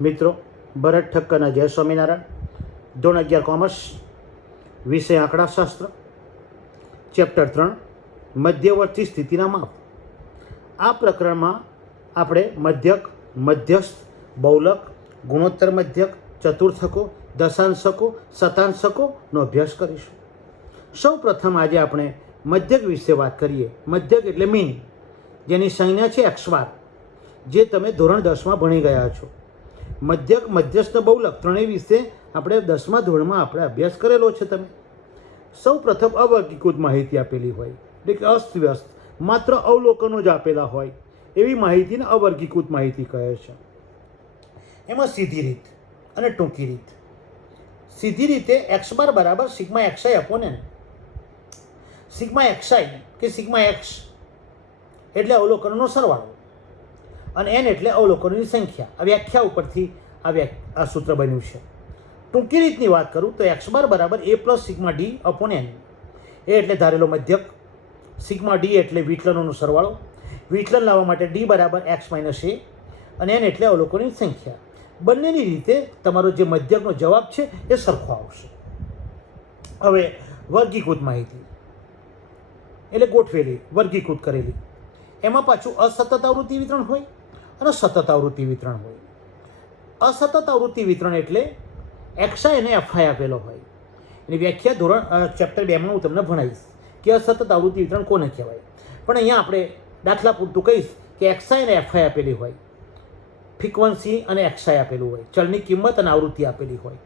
મિત્રો, ભરત ઠક્કરના જય સ્વામિનારાયણ. ધોરણ 11 કોમર્સ, વિષય આંકડાશાસ્ત્ર, ચેપ્ટર 3 મધ્યવર્તી સ્થિતિના માપ. આ પ્રકરણમાં આપણે મધ્યક, મધ્યસ્થ, બહુલક, ગુણોત્તર મધ્યક, ચતુર્થકો, દશાંશકો, શતાંશકોનો અભ્યાસ કરીશું. સૌ પ્રથમ આજે આપણે મધ્યક વિશે વાત કરીએ. મધ્યક એટલે મીન, જેની સંજ્ઞા છે x બાર, જે તમે ધોરણ 10માં ભણી ગયા છો. મધ્યક, મધ્યસ્થ, બહુલક ત્રણેય વિશે આપણે 10મા ધોરણમાં આપણે અભ્યાસ કરેલો છે. તમે સૌ પ્રથમ અવર્ગીકૃત માહિતી આપેલી હોય, એટલે કે અસ્તવ્યસ્ત માત્ર અવલોકનો જ આપેલા હોય એવી માહિતીને અવર્ગીકૃત માહિતી કહે છે. એમાં સીધી રીત અને ટૂંકી રીત. સીધી રીતે x બાર બરાબર sigma xi upon n. Sigma xi કે સિગ્મા x એટલે અવલોકનોનો સરવાળો અને n એટલે અવલોકનોની સંખ્યા. આ વ્યાખ્યા ઉપરથી આ સૂત્ર બન્યું છે. ટૂંકી રીતની વાત કરું તો x બાર બરાબર a plus sigma d upon n. એ એટલે ધારેલો મધ્યક, સિગ્મા d એટલે વિચલનોનો સરવાળો, વિચલન લાવવા માટે d બરાબર x માઇનસ a અને n એટલે અવલોકનોની સંખ્યા. બંનેની રીતે તમારો જે મધ્યકનો જવાબ છે એ સરખો આવશે. હવે વર્ગીકૃત માહિતી એટલે ગોઠવેલી, વર્ગીકૃત કરેલી. એમાં પાછું અસતત આવૃત્તિ વિતરણ હોય અને સતત આવૃત્તિ વિતરણ હોય. અસતત આવૃત્તિ વિતરણ એટલે xi અને fi આપેલો હોય. એની વ્યાખ્યા ધોરણ ચેપ્ટર 2માં હું તમને ભણાવીશ કે અસતત આવૃત્તિ વિતરણ કોને કહેવાય. પણ અહીંયા આપણે દાખલા પૂરતું કહીશ કે xi અને fi આપેલી હોય, ફ્રીક્વન્સી અને xi આપેલું હોય, ચલની કિંમત અને આવૃત્તિ આપેલી હોય,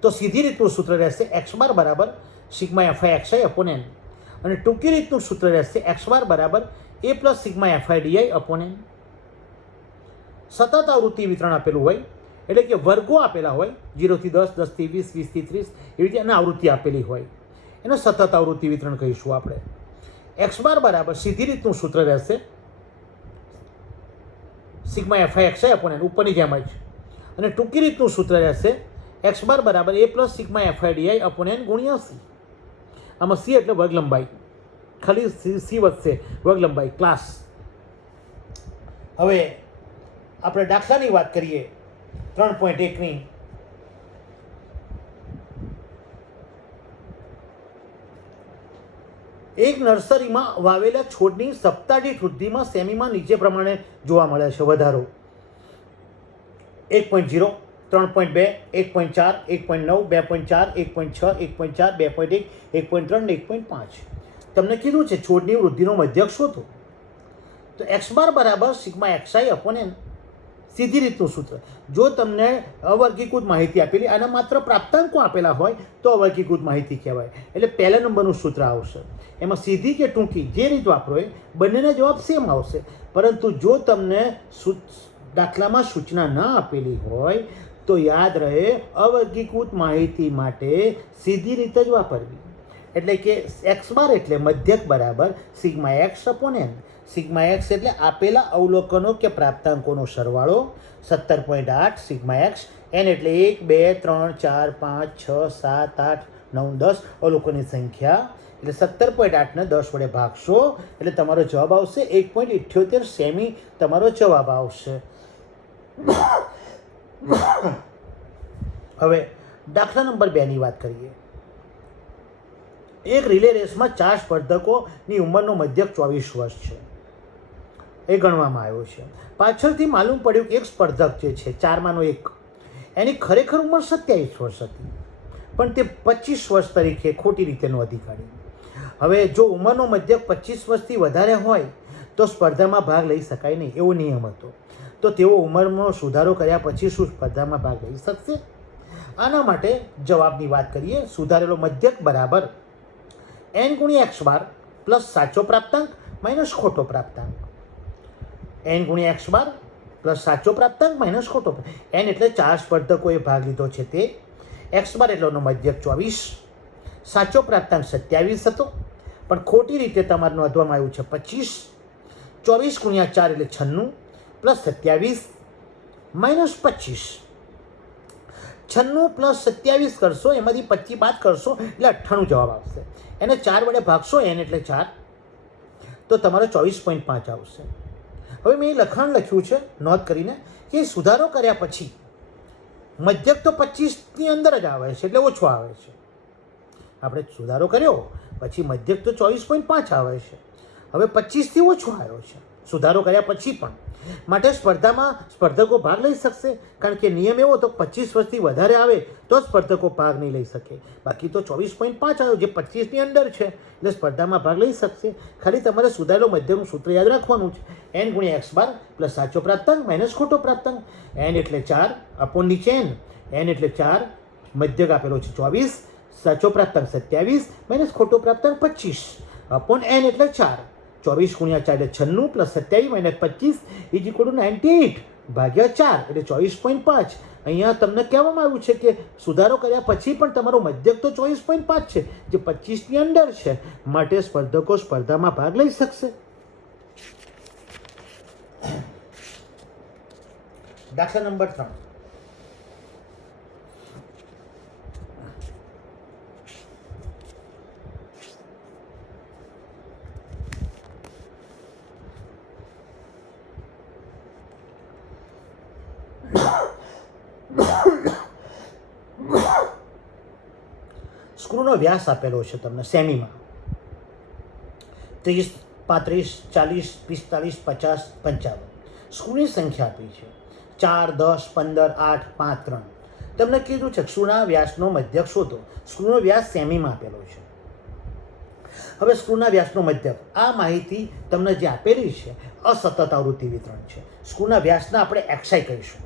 તો સીધી રીતનું સૂત્ર રહેશે x બાર બરાબર sigma fi xi upon n. અને ટૂંકી રીતનું સૂત્ર રહેશે x બાર બરાબર a plus sigma fi di upon n. સતત આવૃત્તિ વિતરણ આપેલું હોય એટલે કે વર્ગો આપેલા હોય, 0 થી 10, 10 થી 20, 20 થી 30 એવી રીતે અને આવૃત્તિ આપેલી હોય, એને સતત આવૃત્તિ વિતરણ કહીશું આપણે. x બાર બરાબર સીધી રીતનું સૂત્ર રહેશે sigma fi xi upon n, ઉપરની જેમ જ. અને ટૂંકી રીતનું સૂત્ર રહેશે x બાર બરાબર a plus sigma fi di upon n ગુણ્યા c. આમાં c એટલે વર્ગ લંબાઈ, ખાલી c વધશે, વર્ગ લંબાઈ, ક્લાસ. હવે આપણે દાખલાની વાત કરીએ 3.1ની. એક નર્સરીમાં વાવેલા છોડની સપ્તાહ દીઠ વૃદ્ધિમાં સેમીમાં નીચે પ્રમાણે જોવા મળે છે. વધારો 1.0, 3.2, 1.4, 1.9, 2.4, 1.6, 1.4, 2.1, 1.3 ને 1.5. તમને કીધું છે છોડની વૃદ્ધિનો મધ્યક શોધો. તો x બાર બરાબર સિગ્મા xi અપોન n. સીધી રીતનું સૂત્ર. જો તમને અવર્ગીકૃત માહિતી આપેલી અને માત્ર પ્રાપ્તાંકો આપેલા હોય તો અવર્ગીકૃત માહિતી કહેવાય. એટલે પહેલા નંબરનું સૂત્ર આવશે. એમાં સીધી કે ટૂંકી જે રીત વાપરો એ બંનેના જવાબ સેમ આવશે. પરંતુ જો તમને દાખલામાં સૂચના ન આપેલી હોય તો યાદ રહે અવર્ગીકૃત માહિતી માટે સીધી રીત જ વાપરવી. એટલે કે x બાર એટલે મધ્યક બરાબર sigma x upon n. Sigma x એટલે આપેલા અવલોકનો કે પ્રાપ્તાંકોનો સરવાળો 17.8 સિગ્મા x. n એટલે 1, 2, 3, 4, 5, 6, 7, 8, 9, 10 અવલોકનની સંખ્યા. એટલે 17.8ને 10 વડે ભાગશો એટલે તમારો જવાબ આવશે 1.78 સેમી. તમારો જવાબ આવશે. હવે દાખલા નંબર 2ની વાત કરીએ. એક રિલે રેસમાં 4 સ્પર્ધકોની ઉંમરનો મધ્યક 24 વર્ષ છે. એ ગણવામાં આવ્યો છે. પાછળથી માલુમ પડ્યું કે એક સ્પર્ધક જે છે, 4માંનો એક, એની ખરેખર ઉંમર 27 વર્ષ હતી, પણ તે 25 વર્ષ તરીકે ખોટી રીતે નોંધી કાઢી. હવે જો ઉંમરનો મધ્યક 25 વર્ષથી વધારે હોય તો સ્પર્ધામાં ભાગ લઈ શકાય નહીં, એવો નિયમ હતો. તો તેઓ ઉંમરમાં સુધારો કર્યા પછી શું સ્પર્ધામાં ભાગ લઈ શકશે? આના માટે જવાબની વાત કરીએ. સુધારેલો મધ્યક બરાબર n ગુણ્યા x બાર પ્લસ સાચો પ્રાપ્તાંક માઇનસ ખોટો પ્રાપ્તાંક. n ગુણ્યા x બાર પ્લસ સાચો પ્રાપ્તાંક માઇનસ ખોટો. n એટલે 4 સ્પર્ધકોએ ભાગ લીધો છે તે, x બાર એટલોનો મધ્યક 24, સાચો પ્રાપ્તાંક 27 હતો પણ ખોટી રીતે તમારે નોંધવામાં આવ્યું છે 25. 24 ગુણ્યા 4 એટલે 96 પ્લસ 27 માઇનસ 25. 96 પ્લસ 27 કરશો, એમાંથી 25 બાદ કરશો એટલે 98 જવાબ આવશે. એને 4 વડે ભાગશો, n એટલે 4, તો તમારો 24.5 આવશે. હવે મેં લખાણ લખ્યું છે નોંધ કરીને કે સુધારો કર્યા પછી મધ્યક તો 25ની અંદર જ આવે છે, એટલે ઓછો આવે છે. આપણે સુધારો કર્યો પછી મધ્યક તો 24.5 આવે છે, હવે 25થી ઓછો આવ્યો છે સુધારો કર્યા પછી પણ. માટે સ્પર્ધામાં સ્પર્ધકો ભાગ લઈ શકશે, કારણ કે નિયમ એવો તો 25 વર્ષથી વધારે આવે તો જ સ્પર્ધકો ભાગ નહીં લઈ શકે. બાકી તો 24.5 આવ્યો જે 25ની અંદર છે, એટલે સ્પર્ધામાં ભાગ લઈ શકશે. ખાલી તમારે સુધારેલો મધ્યકનું સૂત્ર યાદ રાખવાનું છે, n ગુણ્યા x બાર પ્લસ સાચો પ્રાપ્તાંક માઇનસ ખોટો પ્રાપ્તાંક. n એટલે 4 અપોન નીચે n એટલે 4, મધ્યક આપેલો છે 24, સાચો પ્રાપ્તાંક 27 માઇનસ ખોટો પ્રાપ્તાંક 25 અપોન n એટલે 4. 24 ગુણ્યા 4 એટલે 96 plus 27 minus 25 is equal two 98 ભાગ્યા 4 એટલે 24.5. અહીંયા તમને કહેવામાં આવ્યું છે કે સુધારો કર્યા પછી પણ તમારો મધ્યક તો 24.5 છે, જે 25ની અંદર છે, માટે સ્પર્ધકો સ્પર્ધામાં ભાગ લઈ શકશે. દાખલા નંબર 3. સ્ક્રૂનો વ્યાસ આપેલો છે તમને સેમીમાં 30, 35, 40, 45, 50, 55. સ્ક્રૂની સંખ્યા આપી છે 4, 10, 15, 8, 5, 3. તમને કીધું છે સ્ક્રૂના વ્યાસનો મધ્યક શોધો. સ્ક્રૂનો વ્યાસ સેમીમાં આપેલો છે. હવે સ્ક્રૂના વ્યાસનો મધ્યક, આ માહિતી તમને જે આપેલી છે અસતત આવૃત્તિ વિતરણ છે. સ્ક્રૂના વ્યાસના આપણે એક્સાઈ કહીશું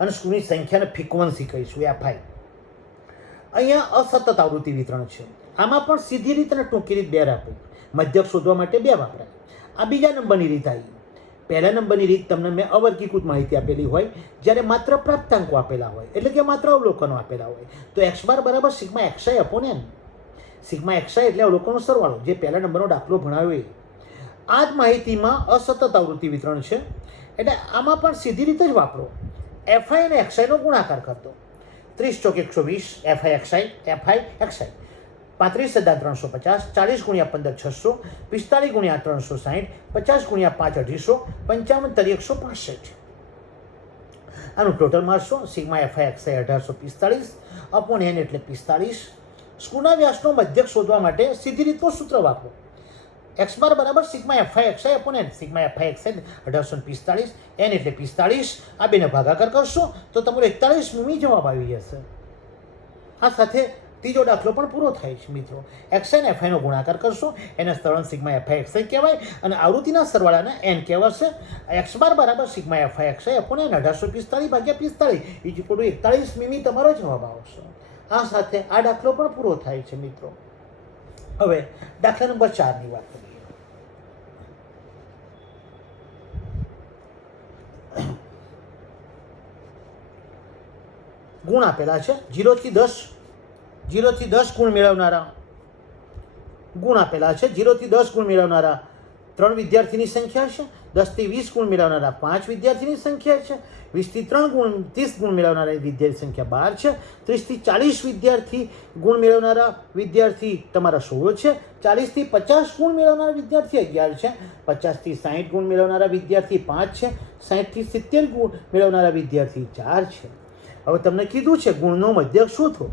અને સ્ક્રૂની સંખ્યાને ફ્રીક્વન્સી કહીશું એફઆઈ. અહીંયા અસતત આવૃત્તિ વિતરણ છે. આમાં પણ સીધી રીત અને ટૂંકી રીત બે આપી. મધ્યક શોધવા માટે બે વાપરાય. આ બીજા નંબરની રીત આવી. પહેલા નંબરની રીત તમને મેં અવર્ગીકૃત માહિતી આપેલી હોય, જ્યારે માત્ર પ્રાપ્તાંકો આપેલા હોય, એટલે કે માત્ર અવલોકનો આપેલા હોય, તો x બાર બરાબર sigma XI upon n. Sigma XI એટલે અવલોકનો સરવાળો, જે પહેલા નંબરનો દાખલો ભણાવ્યો એ. આ જ માહિતીમાં અસતત આવૃત્તિ વિતરણ છે, એટલે આમાં પણ સીધી રીતે જ વાપરો. એફઆઈ અને એક્સઆઈનો ગુણાકાર કરતો. 30 ચોક 120 એફઆઈ એક્સઆઈ, એફઆઈ એક્સઆઈ 35,350, 40 ગુણ્યા 15 600, 45 ગુણ્યા 360, 50 ગુણ્યા 5 250, 55 તરી 165. આનું ટોટલ મારશો. Sigma FI XI 1845 upon n એટલે 45. સ્ક્રૂના વ્યાસનો મધ્યક શોધવા માટે સીધી રીતનું સૂત્ર વાપરો. x બાર બરાબર sigma FI XI upon n. Sigma FI XI 1845, n એટલે 45. આ બેને ભાગાકાર કરશો તો તમારો 41 મીમી જવાબ આવી જશે. આ સાથે ત્રીજો દાખલો પણ પૂરો થાય છે મિત્રો. એક્સઆઈ અને એફઆઈનો ગુણાકાર કરશો, એને સરળ સિગ્મા એફઆઈ એક્સઆઈ કહેવાય અને આવૃત્તિના સરવાળાને n કહેવાશે. x બાર બરાબર sigma FI XI upon n 1845 ભાગ્યા 45 ઇઝ ઇક્વલ ટુ 41 મીમી તમારો જવાબ આવશે. આ સાથે આ દાખલો પણ પૂરો થાય છે મિત્રો. હવે દાખલા નંબર 4ની વાત કરીએ. ગુણ આપેલા છે 0 થી 10 ગુણ મેળવનારા. ગુણ આપેલા છે 0 થી 10 ગુણ મેળવનારા 3 વિદ્યાર્થીની સંખ્યા છે. 10 થી 20 ગુણ મેળવનારા 5 વિદ્યાર્થીની સંખ્યા છે. 20 થી 30 ગુણ મેળવનારા વિદ્યાર્થી સંખ્યા 12 છે. 30 થી 40 વિદ્યાર્થી ગુણ મેળવનારા વિદ્યાર્થી તમારા 16 છે. 40 થી 50 ગુણ મેળવનારા વિદ્યાર્થી 11 છે. 50 થી 60 ગુણ મેળવનારા વિદ્યાર્થી 5 છે. 60 થી 70 ગુણ મેળવનારા વિદ્યાર્થી 4 છે. હવે તમને કીધું છે ગુણનો મધ્યક શોધો.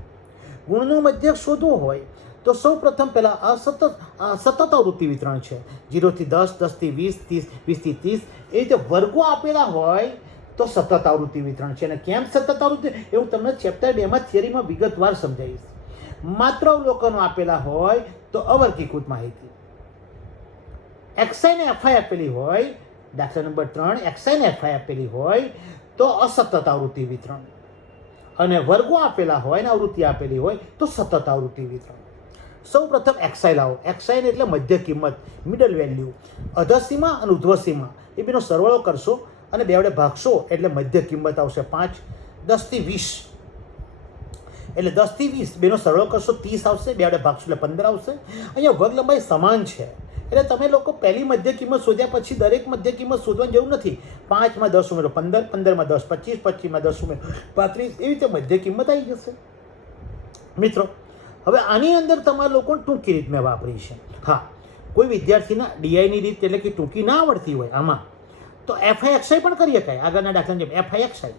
ગુણનો મધ્યક શોધવો હોય તો સૌ પ્રથમ પહેલાં સતત આવૃત્તિ વિતરણ છે. 0 થી 10, 10 થી 20, 20 થી 30 એ રીતે વર્ગો આપેલા હોય તો સતત આવૃત્તિ વિતરણ છે. અને કેમ સતત આવૃત્તિ એવું તમને ચેપ્ટર 2માં થિયરીમાં વિગતવાર સમજાવીશ. માત્ર અવલોકનો આપેલા હોય તો અવર્ગીકૃત માહિતી. એક્સઆઈ ને એફઆઈ આપેલી હોય, દાખલા નંબર 3 એક્સઆઈ ને એફઆઈ આપેલી હોય તો અસતત આવૃત્તિ વિતરણ. અને વર્ગો આપેલા હોય અને આવૃત્તિ આપેલી હોય તો સતત આવૃત્તિ વિતરણ. સૌ પ્રથમ એક્સઆઈ લાવો. એક્સઆઈ એટલે મધ્ય કિંમત, મિડલ વેલ્યુ. અધસીમા અને ઉધ્વસીમા એ બેનો સરવાળો કરશો અને બે વડે ભાગશો એટલે મધ્ય કિંમત આવશે 5. 10 થી 20 એટલે 10 થી 20 બેનો સરવાળો કરશો 30 આવશે. બે વડે ભાગશો એટલે 15 આવશે. અહીંયા વર્ગ લંબાઈ સમાન છે, એટલે તમે લોકો પહેલી મધ્ય કિંમત શોધ્યા પછી દરેક મધ્ય કિંમત શોધવાની જરૂર નથી. 5માં 10 ઉમેરો 15, 15માં 10 25, 25માં 10 ઉમેરો 35, એવી રીતે મધ્ય કિંમત આવી જશે મિત્રો. હવે આની અંદર તમારા લોકોને ટૂંકી રીત મેં વાપરી છે. હા, કોઈ વિદ્યાર્થીના ડીઆઈની રીત એટલે કે ટૂંકી ના આવડતી હોય આમાં તો એફઆઈ એક્સઆઈ પણ કરી શકાય. આગળના દાખલાની જેમ એફઆઈ એક્સઆઈ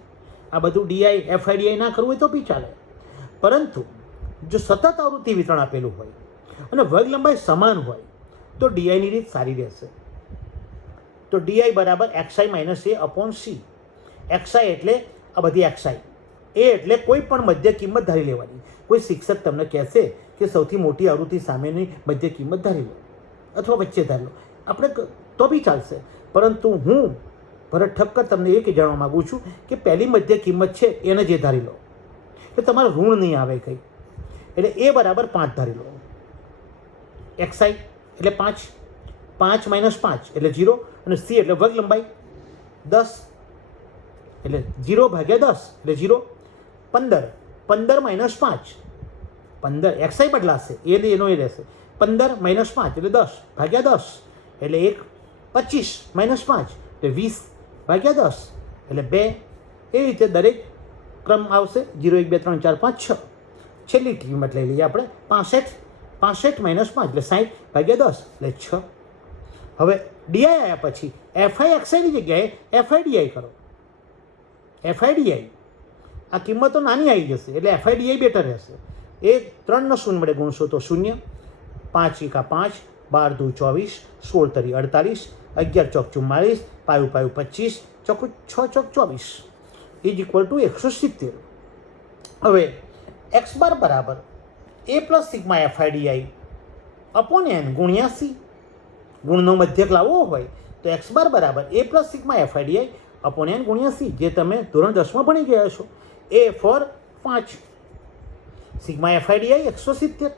આ બધું ડીઆઈ એફઆઈડીઆઈ ના કરવું હોય તો બી ચાલે, પરંતુ જો સતત આવૃત્તિ વિતરણ આપેલું હોય અને વર્ગ લંબાઈ સમાન હોય તો ડીઆઈની રીત સારી રહેશે. તો ડીઆઈ બરાબર એક્સઆઈ માઇનસ એ અપોન સી. એક્સઆઈ એટલે આ બધી એક્સઆઈ, એ એટલે કોઈ પણ મધ્ય કિંમત ધારી લેવાની. કોઈ શિક્ષક તમને કહેશે કે સૌથી મોટી આવૃત્તિ સામેની મધ્ય કિંમત ધારી લો અથવા વચ્ચે ધારી લો, આપણે તો બી ચાલશે, પરંતુ હું ભરત ઠક્કર તમને એ જાણવા માગું છું કે પહેલી મધ્ય કિંમત છે એને જે ધારી લો, કે તમારે ઋણ નહીં આવે કંઈ. એટલે એ બરાબર 5 ધારી લો. એક્સઆઈ એટલે 5, 5 માઇનસ 5 એટલે 0, અને સી એટલે વર્ગ લંબાઈ 10 એટલે 0 ભાગ્યા 10 એટલે 0. 15, 15 માઇનસ 5, 15 એક્સઆઈ બદલાશે, એનો એ રહેશે. 15 માઇનસ 5 એટલે 10 ભાગ્યા 10 એટલે 1. 25 માઇનસ 5 એટલે 20 ભાગ્યા 10 એટલે 2. એ રીતે દરેક ક્રમ આવશે. 0, 1, 2, 3, 4, 5, 6. છેલ્લી કિંમત લઈ લઈએ આપણે 65, 65 માઇનસ 5 એટલે 60 ભાગ્યા 10 એટલે 6. હવે ડીઆઈ આવ્યા પછી એફઆઈ એક્સઆઈની જગ્યાએ એફઆઈડીઆઈ કરો. એફઆઈડીઆઈ આ કિંમતો નાની આવી જશે એટલે એફઆઈડીઆઈ બેટર રહેશે. એ 3 નો શૂન્ય વડે ગુણશો તો 0, 5 એકા 5, 12 દુ 24, 16 તરી 48, 11 ચોક 44, પાયું પાયું 25, ચોકું 6 ચોક 24 ઇઝ ઇક્વલ ટુ 170. હવે એક્સ બાર બરાબર A plus sigma FIDI upon N ગુણ્યા સી. ગુણનો મધ્યક લાવવો હોય તો એક્સ બાર બરાબર A plus sigma FIDI upon N ગુણ્યા સી, જે તમે ધોરણ 10માં ભણી ગયા છો. A for 5, sigma FIDI 170,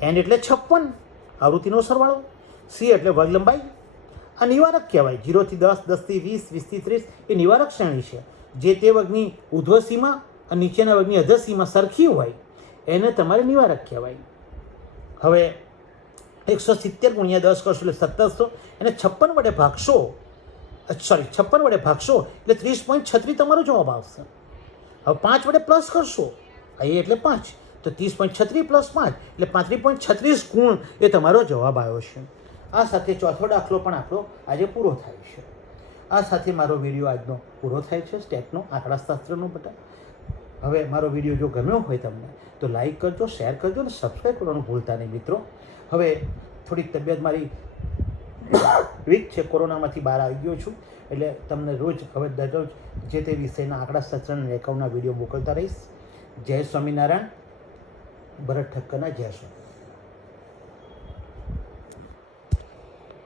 N એટલે 56 આવૃત્તિનો સરવાળો, સી એટલે વર્ગ લંબાઈ. આ નિવારક કહેવાય. 0 થી 10, 10 થી 20, 20 થી 30 એ નિવારક શ્રેણી છે. જે તે વર્ગની ઉર્ધ્વ સીમા અને નીચેના વર્ગની અધર સીમા સરખી હોય એને તમારે નિવારક કહેવાય. હવે 170 ગુણ્યા 10 કરશો એટલે 1700, એને 56 વડે ભાગશો, 56 વડે ભાગશો એટલે 30.36 તમારો જવાબ આવશે. હવે 5 વડે પ્લસ કરશો, એ એટલે 5, તો 30.36 પ્લસ 5 એટલે 35.36 ગુણ એ તમારો જવાબ આવ્યો છે. આ સાથે ચોથો દાખલો પણ આપણો આજે પૂરો થાય છે. આ સાથે મારો વિડીયો આજનો પૂરો થાય છે, સ્ટેટનો આંકડાશાસ્ત્રનો બધા. હવે મારો વિડીયો જો ગમ્યો હોય તમને તો લાઈક કરજો, શેર કરજો અને સબસ્ક્રાઈબ કરવાનું ભૂલતા નહીં મિત્રો. હવે થોડીક તબિયત મારી વીક છે, કોરોનામાંથી બહાર આવી ગયો છું, એટલે તમને રોજ હવે દરરોજ જે તે વિષયના આંકડાશાસ્ત્રના રેખાઓના વિડીયો મોકલતા રહીશ. જય સ્વામિનારાયણ. ભરત ઠક્કરના જય સ્વામી.